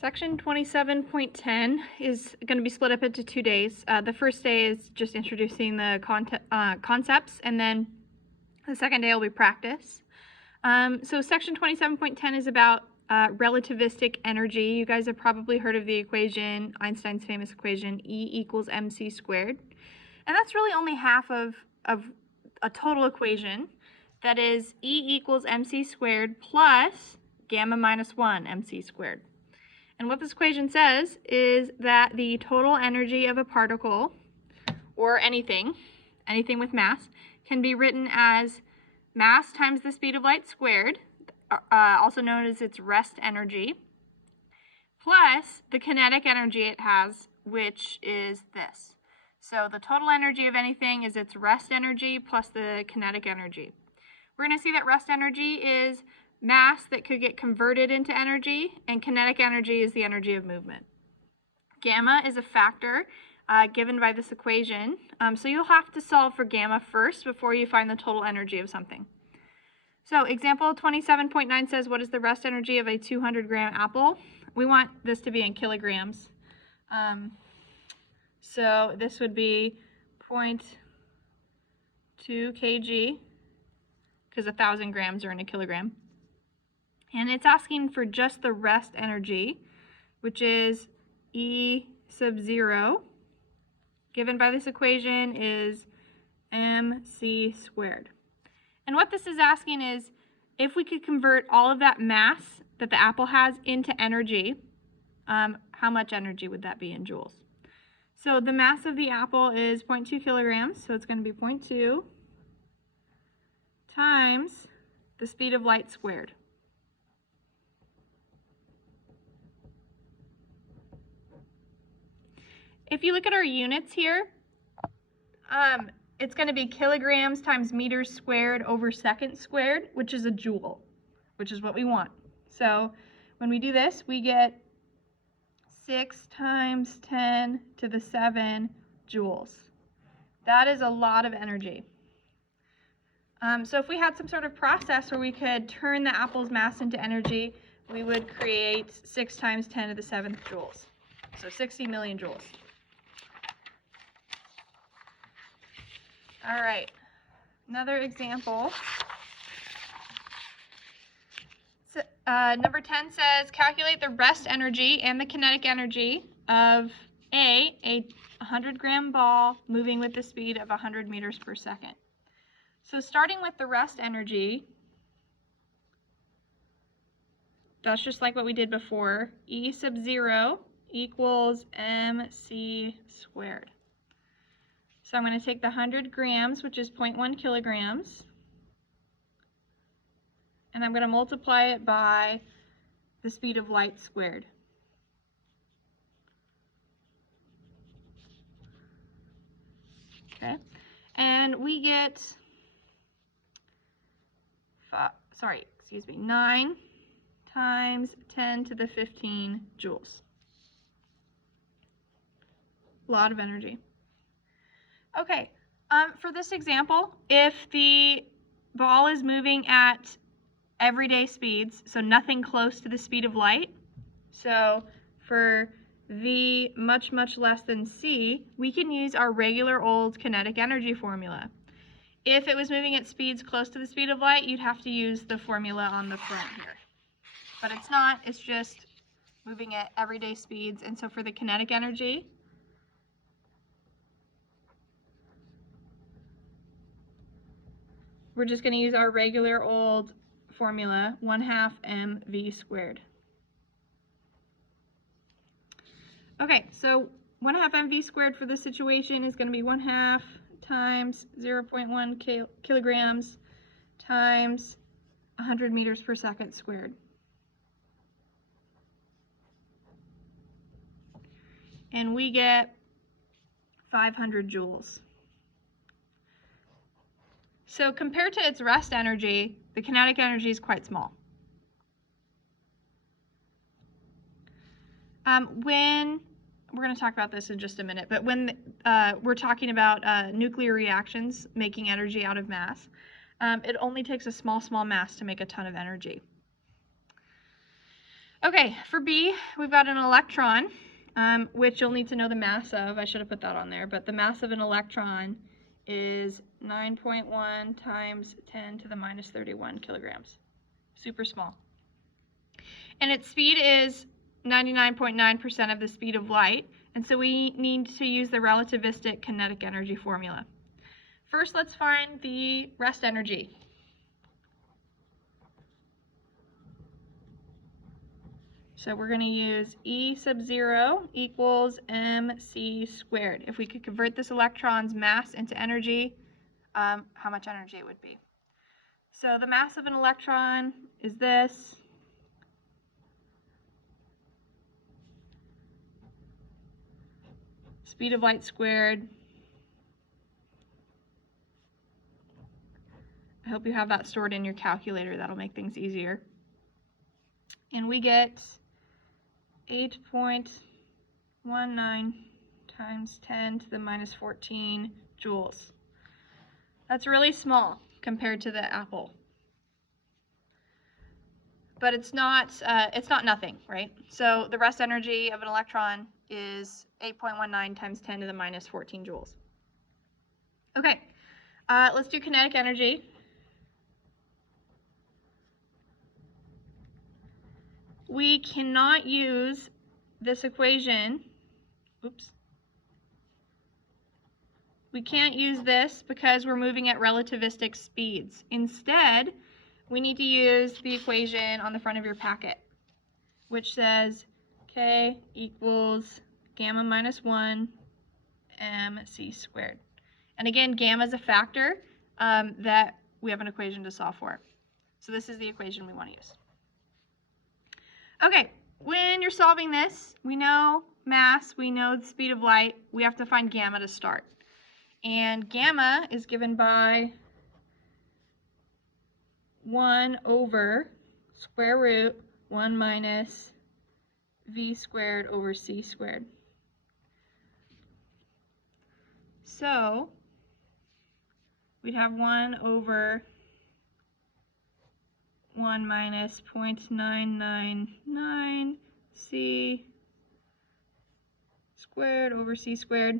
Section 27.10 is going to be split up into 2 days. The first day is just introducing the concepts, and then the second day will be practice. So Section 27.10 is about relativistic energy. You guys have probably heard of the equation, Einstein's famous equation, E equals mc squared. And that's really only half of a total equation. That is E equals mc squared plus gamma minus 1 mc squared. And what this equation says is that the total energy of a particle, or anything with mass, can be written as mass times the speed of light squared, also known as its rest energy, plus the kinetic energy it has, which is this. So the total energy of anything is its rest energy plus the kinetic energy. We're going to see that rest energy is mass that could get converted into energy, and kinetic energy is the energy of movement. Gamma is a factor given by this equation, so you'll have to solve for gamma first before you find the total energy of something. So example 27.9 says, what is the rest energy of a 200-gram apple? We want this to be in kilograms. So this would be 0.2 kg, because 1,000 grams are in a kilogram. And it's asking for just the rest energy, which is E sub 0, given by this equation, is mc squared. And what this is asking is, if we could convert all of that mass that the apple has into energy, how much energy would that be in joules? So the mass of the apple is 0.2 kilograms, so it's going to be 0.2 times the speed of light squared. If you look at our units here, it's going to be kilograms times meters squared over seconds squared, which is a joule, which is what we want. So when we do this, we get 6 times 10 to the 7 joules. That is a lot of energy. So if we had some sort of process where we could turn the apple's mass into energy, we would create 6 times 10 to the 7th joules. So 60 million joules. All right, another example. So, number 10 says, calculate the rest energy and the kinetic energy of a 100-gram ball moving with the speed of 100 meters per second. So starting with the rest energy, that's just like what we did before. E sub 0 equals mc squared. So I'm going to take the 100 grams, which is 0.1 kilograms, and I'm going to multiply it by the speed of light squared. Okay, and we get 9 times 10 to the 15 joules. A lot of energy. Okay, for this example, if the ball is moving at everyday speeds, so nothing close to the speed of light, so for V much, much less than C, we can use our regular old kinetic energy formula. If it was moving at speeds close to the speed of light, you'd have to use the formula on the front here. But it's not, it's just moving at everyday speeds, and so for the kinetic energy, we're just going to use our regular old formula, 1/2 mv squared. Okay, so 1/2 mv squared for this situation is going to be 1/2 times 0.1 kilograms times 100 meters per second squared. And we get 500 joules. So compared to its rest energy, the kinetic energy is quite small. We're going to talk about this in just a minute, but when we're talking about nuclear reactions making energy out of mass, it only takes a small mass to make a ton of energy. Okay, for B, we've got an electron, which you'll need to know the mass of. I should have put that on there, but the mass of an electron is 9.1 times 10 to the minus 31 kilograms. Super small. And its speed is 99.9% of the speed of light, and so we need to use the relativistic kinetic energy formula. First, let's find the rest energy. So we're going to use E sub 0 equals mc squared. If we could convert this electron's mass into energy, how much energy it would be. So the mass of an electron is this. Speed of light squared. I hope you have that stored in your calculator. That'll make things easier. And we get 8.19 times 10 to the minus 14 joules. That's really small compared to the apple. But it's not nothing, right? So the rest energy of an electron is 8.19 times 10 to the minus 14 joules. Okay, let's do kinetic energy. We cannot use this equation. Oops. We can't use this because we're moving at relativistic speeds. Instead, we need to use the equation on the front of your packet, which says K equals gamma minus 1 mc squared. And again, gamma is a factor that we have an equation to solve for. So this is the equation we want to use. Okay, when you're solving this, we know mass, we know the speed of light, we have to find gamma to start. And gamma is given by 1 over square root 1 minus v squared over c squared. So we'd have 1 over 1 minus 0.999 c squared over c squared.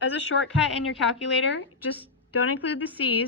As a shortcut in your calculator, just don't include the c's.